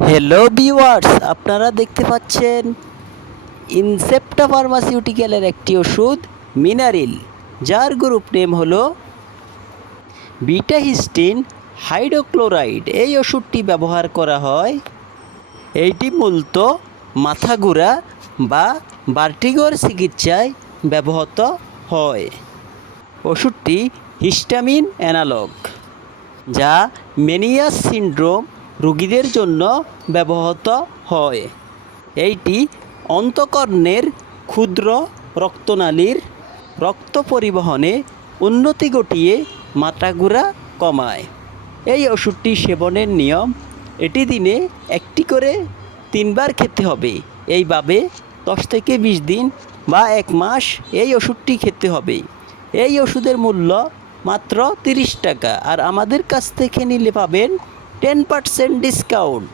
Hello viewers, আপনারা দেখতে পাচ্ছেন ইনসেপ্টা ফার্মাসিউটিক্যালের একটি ওষুধ মিনারিল, যার গ্রুপ নেম হলো বিটা হিস্টিন হাইড্রোক্লোরাইড। এই ওষুধটি ব্যবহার করা হয়, এইটি মূলত মাথা ঘোরা বা ভার্টিগোর চিকিৎসায় ব্যবহৃত হয়। ওষুধটি হিস্টামিন অ্যানালগ, যা মেনিয়াস সিন্ড্রোম রোগীদের জন্য ব্যবহৃত হয়। এইটি অন্তঃকর্ণের ক্ষুদ্র রক্তনালীর রক্ত পরিবহনে উন্নতি ঘটিয়ে মাথা ঘোরা কমায়। এই ওষুধটি সেবনের নিয়ম, এটি দিনে একটি করে 3 বার খেতে হবে। এইভাবে 10 থেকে 20 দিন বা 1 মাস এই ওষুধটি খেতে হবে। এই ওষুধের মূল্য মাত্র 30 টাকা, আর আমাদের কাছ থেকে নিলে পাবেন 10% ডিসকাউন্ট।